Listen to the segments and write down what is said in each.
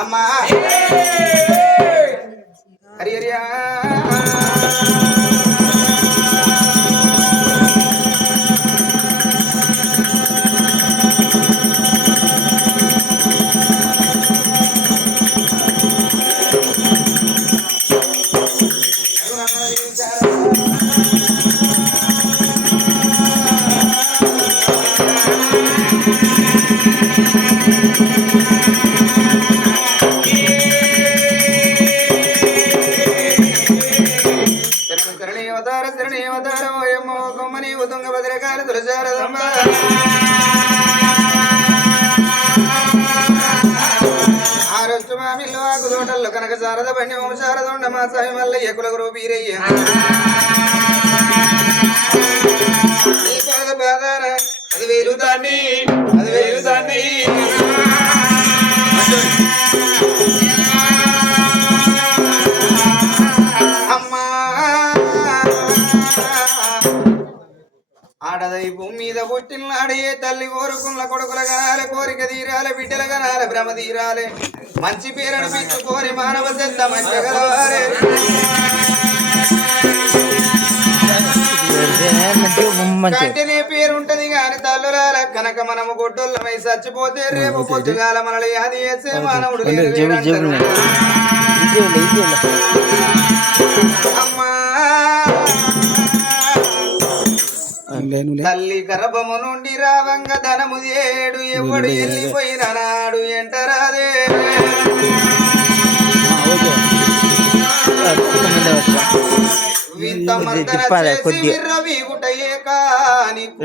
அம்மா. ஹரி ஹரியா శరణి అవతార శరణి అవతార ఓయమ్మో కొమ్మని ఉతుంగ భద్రకాల తులసారదంబ ఆరొచ్చు మామిల్లు ఆకు తోటల్లో కనక శారద బండి ఓం మా సాయి మల్లయ్య కులగురు వీరయ్య నీ పాద పాదాన అది వేలు దాన్ని అది వేలు దాన్ని. ఆడదై భూమి మీద పుట్టినాడు తల్లి కోరుకున్న కొడుకుల గనాలే కోరిక తీరాలే బిడ్డల గనాలే భ్రమ తీరాలే. మంచి పేరును పెట్టుకోరి మానవ చెంత మంచి కంటనే పేరుంటది గాని తల్లురాల కనుక మనము గొడ్డోళ్ళమై చచ్చిపోతే రేపు పొద్దుగాల మనల్ని అది చేసే మానవుడు. అమ్మా! తల్లి గర్భము నుండి రావంగ ధనము ఏడు ఎవడు వెళ్ళిపోయిన నాడు ఎంటరాదే. తిప్పాలి కొద్దిగా.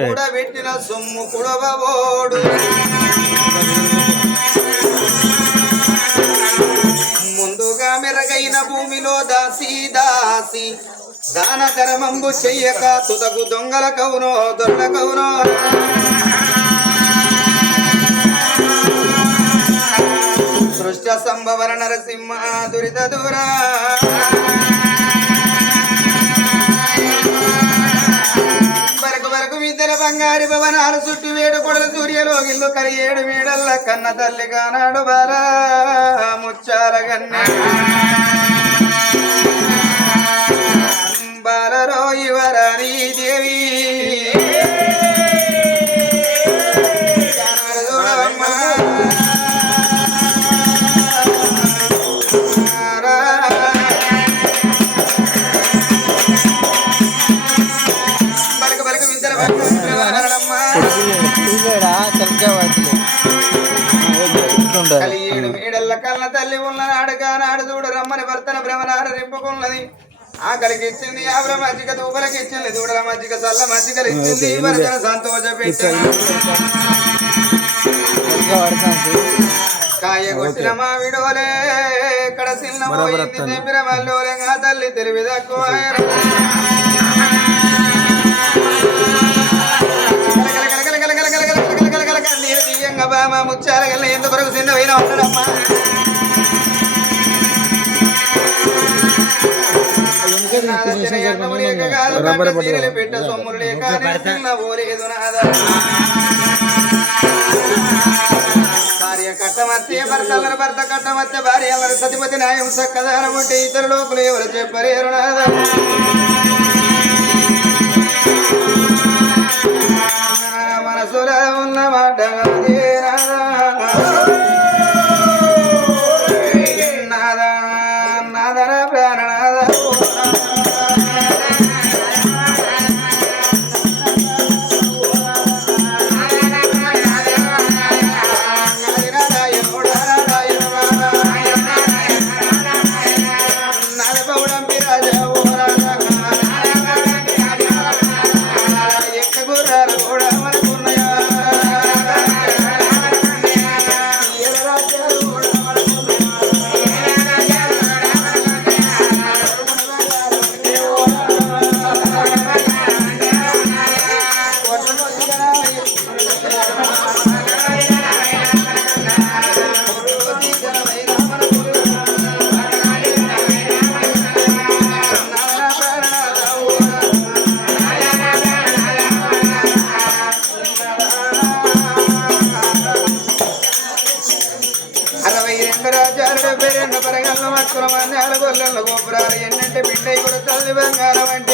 కూడబెట్టిన సొమ్ము కుడవోడు దాసి దాన ధర్మంబు చెయ్యక తుదకు దొంగల కౌనో దొంగ కౌనో. దృష్ట సంభవర నరసింహ దురిత దూరా. వరకు వరకు బంగారి భవనాలు చుట్టి వేడు కొడలు సూర్యలోగిల్లు కరి ఏడు మేడల్ల కన్న తల్లి కానాడు బారా ముచ్చారగన్నా ಇವರ ದೇವಿ ఆకలికి ఇచ్చింది మజ్జిగ దూపలకి ఇచ్చింది దూడల మజ్జిగ చల్ల మజ్జిగలు ఇచ్చింది సంతోష పోయింది మల్లోలే తల్లి తెలివి తక్కువ నీరు తీయంగా బామ ముచ్చాల గల్ల ఎంతవరకు చిన్నవైన ఉండడమ్మా పెట్ట సొమ్ములు లేక చిన్న ఓలేదు నాదా కట్టమత్తే భర్తలను భర్త కట్టమత్తే భార్య ఎవరు సతిపతి న్యాయం సక్కదానం ఉంటే ఇతరు లోకులు ఎవరు చెప్పలేరు నాదా మనసులో ఉన్న మాట నాదా కూడా బంగారం అంటే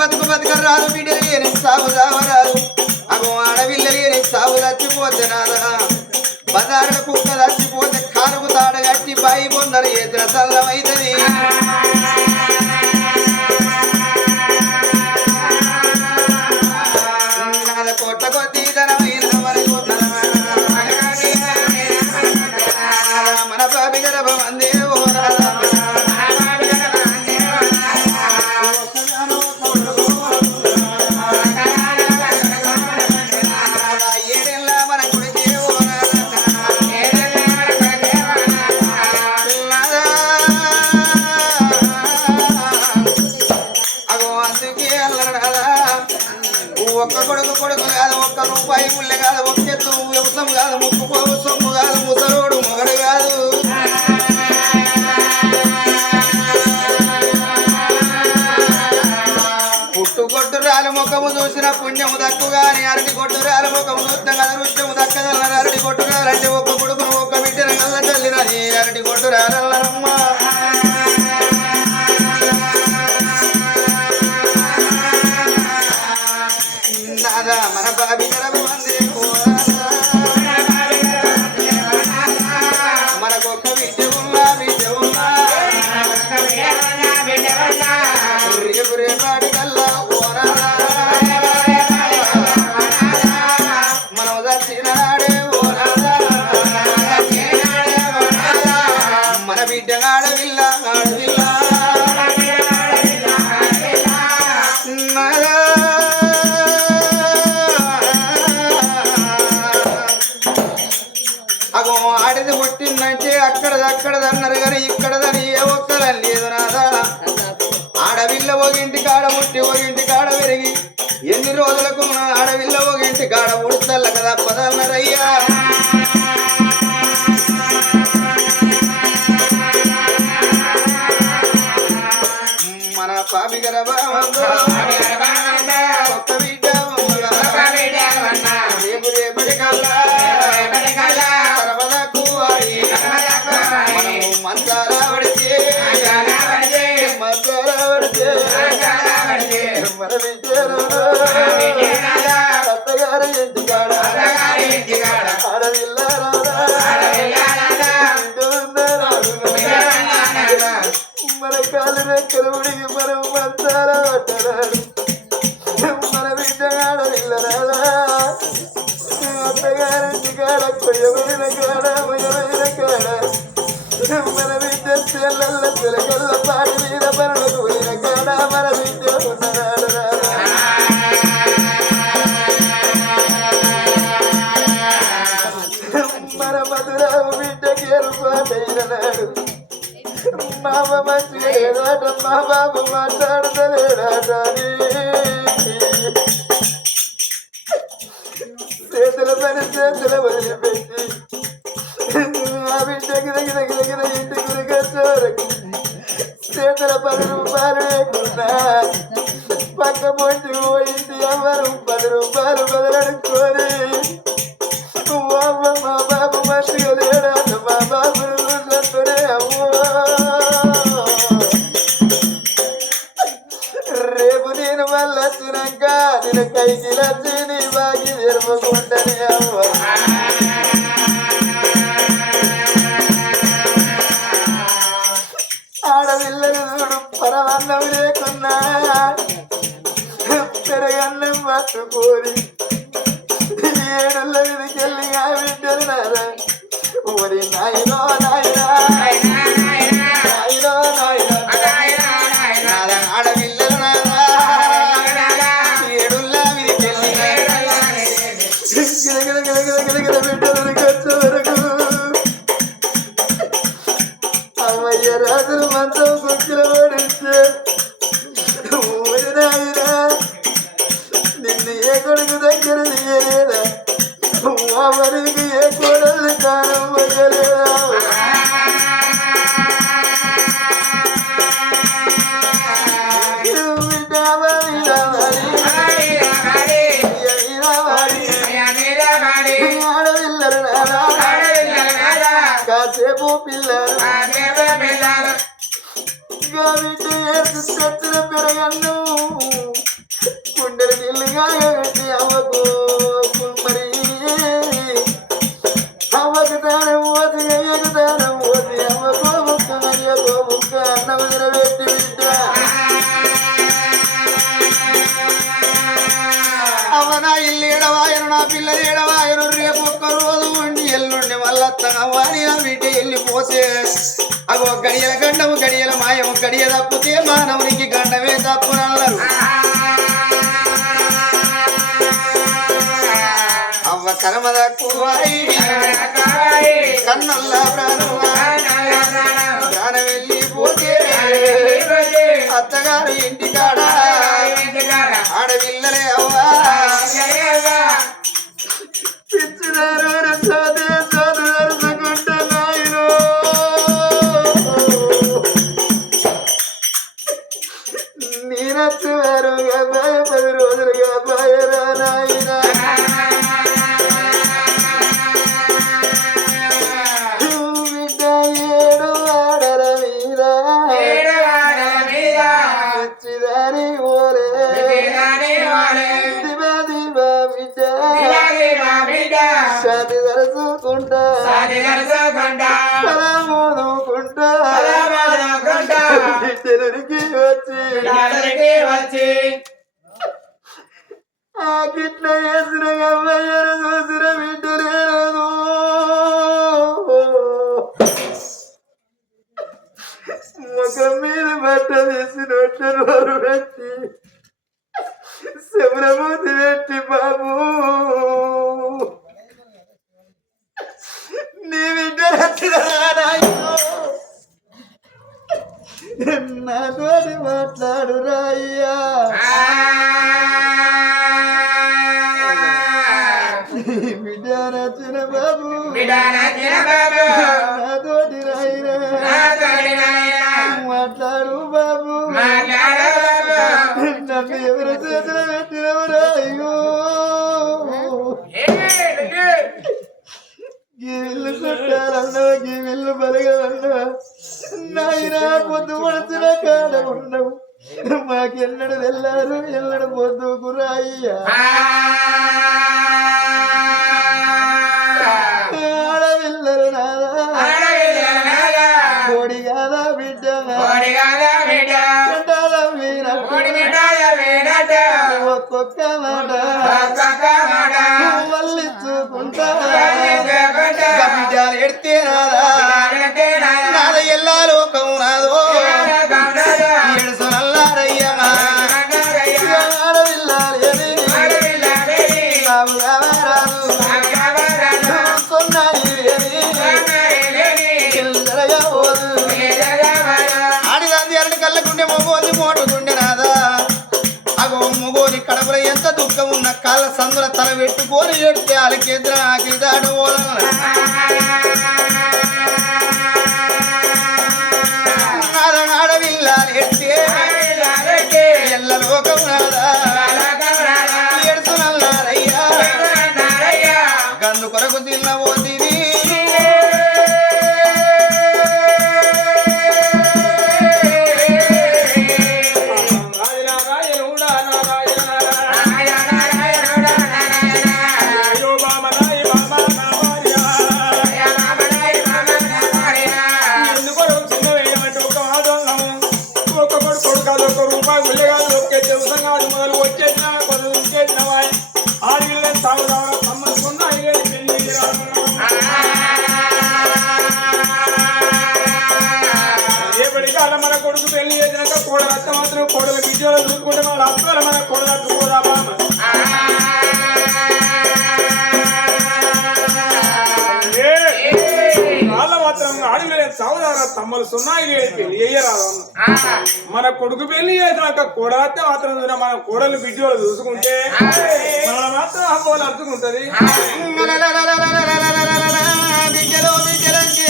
బతుకు బతుక రాదు బిడ్డలు లేని సాగు రాదు అగో ఆడపిల్లలు లేని సాగు చచ్చిపోతే నాదా బజారుల కుక్క చచ్చిపోతే కారుకు తాడగట్టి బాయి పొందరు ఎదుర తల్లమైతుంది ఒక్క కొడుకు కొడుకు కాదు ఒక్క రూపాయి ముళ్ళ కాదు ఒక్క ఎత్తు వ్యవసాయం కాదు ముక్కు పోవు సొమ్ము కాదు ముసలోడు మొగడు కాదు. పుట్టు కొట్టు రాలి ముఖము చూసిన పుణ్యము దక్కుగాని అరటి కొట్టు రాలి ముఖము చూస్తే కదా రుష్యము దక్కదన్నారు అరటి కొట్టు రాలంటే ఒక్క కొడుకును ఒక్క బిడ్డను కదా చల్లినది అరటి కొట్టు మన బాబి గరబు పదన్నరయ్యా మన పాపి గరబామందో ఒక్క బిడ్డ. రేపు రేపటి కల్లా. పరమదకు వాడి. మనము మంచాల పడితే మంచాల పడితే మన ఇంటికాడ మన కాలు రెక్కలు ఉడిగి మనం మంచాల పట్టరాడు మన బిడ్డ ఆడవిల్లరాదా అత్తగారింటి కాడ కొయ్యమైన కాడ మయమైన కాడ. మన బిడ్డ మాట్లాడతలేడాట అని. మీదకెళ్ళి ఆ బిడ్డలు కాబట్టి ఏడు తెచ్చిన పెరగన్ను కుండలు నీళ్ళుగా పెట్టి అవ్వకు మరి అవ్వకు దానం పోతి అయ్యకు దానం పోతి అవ్వకో ముక్క అయ్యకో ముక్క అన్నం నిలబెట్టి నా పిల్లలు ఏడవాయను రేపు ఒక్క రోజు ఉండి ఎల్లుండి మళ్ళా అని ఆ బిడ్డ వెళ్ళిపోతే అగో గడియల గండము గడియల మాయము గడియ తప్పితే మానవునికి గండమే తప్పునన్నారు అవ్వ కువాయి కన్నల్లా ప్రాణమా ప్రాణం వెళ్ళిపోతే అత్తగారు ఇంటికాడ. ఆడపిల్లలే అవ్వా. పిచ్చినారు సోదే వచ్చి. ఆ గిట్ల వేసిన అమ్మాయ్యను చూసిన బిడ్డలేదు ముఖం మీద బట్ట వారు పెట్టి బాబు. నీ బిడ్డ నాతోటి మాట్లాడు రాయి పొద్దు పడుతున్న కాడ ఉండవు. మాకెల్లడు వెళ్ళారు ఎల్లడు పొద్దు గురాయ్యా. ఆడపిల్లలు నాదా. కోడి కాదా బిడ్డ ఒక్కొక్క మాట. మళ్ళించుకుంటా బిడ్డలు ఎడితే రాదా. కాళ్ళ సందుల తల పెట్టుకొని ఎడితే అలకేంద్ర ఆకిలి దాడు ఆడవిల్లాలి ఎడితే ఎల్ల లోకం నాదా సమ్మలు సున్నా ఇది పెళ్ళి చేయరాదు అన్న. మన కొడుకు పెళ్ళి చేసినాక కోడలత్తే మాత్రం మన కోడలు బిడ్డలు చూసుకుంటే మన మాత్రం అమ్మోలు అర్థకుంటది బిడ్డలో బిడ్డలంటే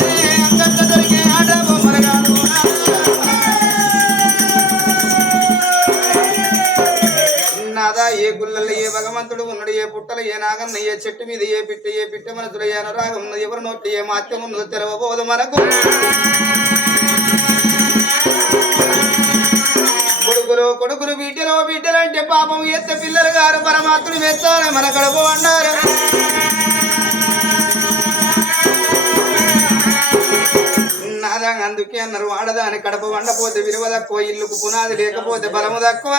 గుళ్ళల్లో ఏ భగవంతుడు ఉన్నాడు ఏ పుట్టలు ఏ నాగన్న ఏ చెట్టు మీద ఏ పిట్ట ఏ పిట్ట మనసులు ఏ అనురాగం ఉన్నది ఎవరి నోటి ఏ మాత్యం ఉన్నదో తెరవబోదు మనకు. కొడుకులు కొడుకులు బిడ్డలో బిడ్డలంటే పాపం ఎత్త పిల్లలు గారు పరమాత్ముడు మెచ్చాలి మన కడుపు అన్నారు అందుకే అన్నారు వాడదాని కడప వండపోతే విలువ తక్కువ ఇల్లుకు పునాది లేకపోతే బలము తక్కువ.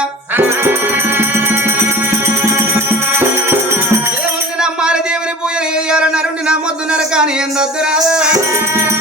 నమ్ముతున్నారు కానీ నమ్మొద్దు నరకాని రాదా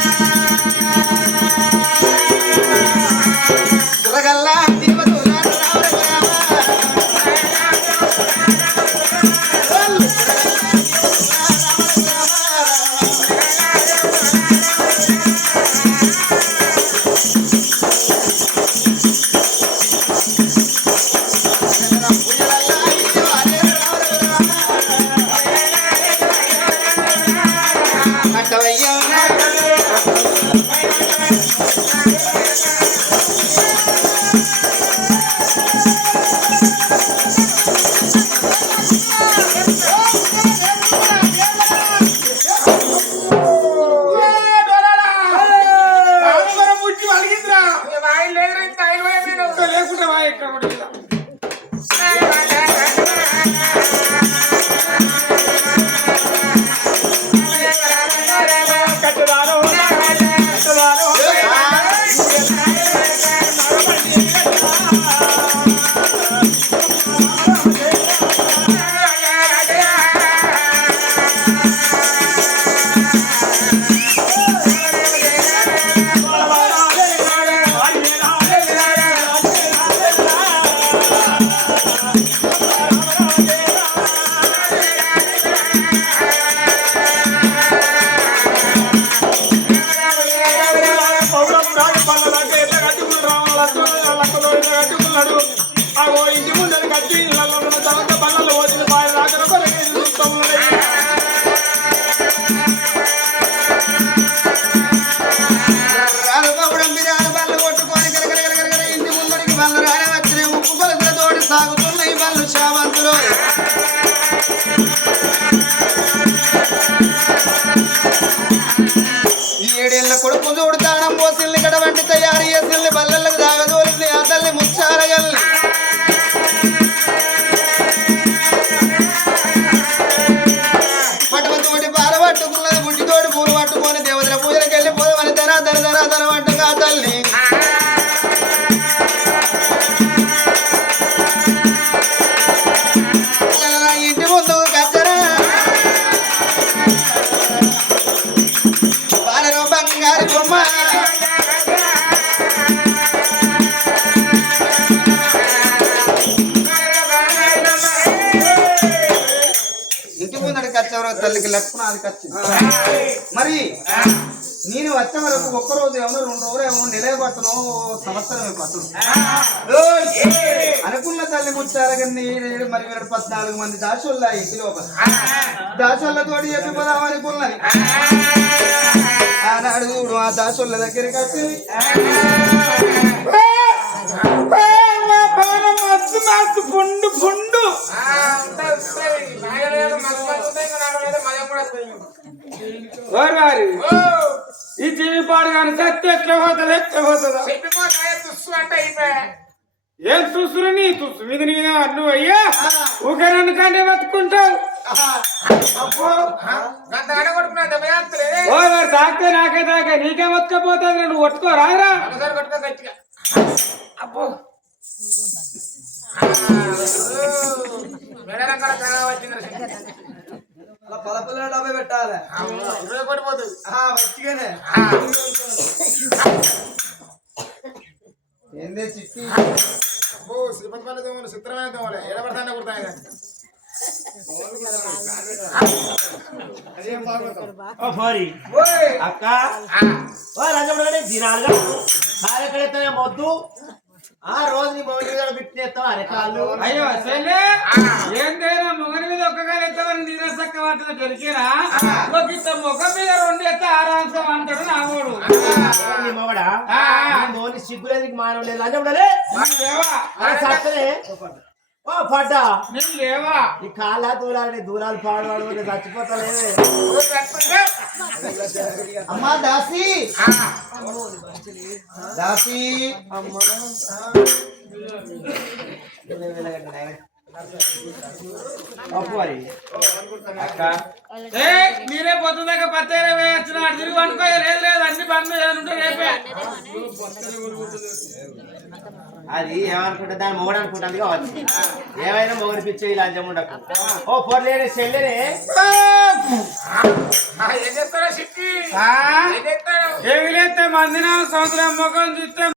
కచ్చవరో లక్కున అది మరి నేను వచ్చే వరకు ఒక్క రోజు ఏమో రెండు రోజులు ఏమో నెల పట్టను సంవత్సరం పట్టను అనుకున్న తల్లి ముచ్చారు మరి వీరు పద్నాలుగు మంది దాసోళ్ళ ఇంటి లోపల దాసోళ్ళతోటి చెప్పి పోదాం అనుకున్నది. ఆనాడు ఆ దాసోళ్ళ దగ్గరికి వచ్చి పాడు కానీ సత్య ఎట్లా పోతుంది ఎట్లా పోతుందా. ఏం చూసురు నీ చూసు? మీద నీ నువ్వు అయ్యా ఊకే నన్ను కంటే బతుకుంటావు తాకితే నాకే తాకే నీకే బతకపోతుంది నువ్వు కొట్టుకో రారా. అబ్బో. అలా పలపల డబ్బే పెట్టాలి. ఆ, మంచిగానే. ఏందే చిట్టి? చిత్రమైన ఎడబడతానే కుడతాయి ఓ పోరి అక్క. ఓ రంగముడు దినాలుగా కార్యకర్తనే మొద్దు. ఆ రోజు నీ మొగలి మీద పెట్టినేస్తావు అయ్యో చెల్లె ఏంటైనా మొగని మీద నీర చక్క వాటిలో దొరికినా? ఇంత ముఖం మీద రెండు ఎత్త ఆరాంశం అంటాడు నాగోడు మొగడా. ఆ. నీ మోని సిగ్గులేనికి మానవులే ఓ పడ్డా. నేను లేవా? నీ కాళ్ళ దూరాలని దూరాలు పాడవాడు నేను చచ్చిపోతలేదే అమ్మా దాసి. దాసి. మరి. అక్క. ఏ మీరే పొద్దుదాకా పత్తేరే వేయచ్చిన తిరిగి అనుకో లేదు లేదు. అన్ని బంద్ ఏదంటే రేపే. అది ఏమనుకుంటా దాని మొగడు అనుకుంటుంది కావచ్చు ఏమైనా మొగడి పిచ్చే లంచం ఉండకు. ఓ చెల్లెనే ఏం చేస్తారా చిట్టి? ఏమి లేస్తే మందిన సంవత్సరం ముఖం చూస్తే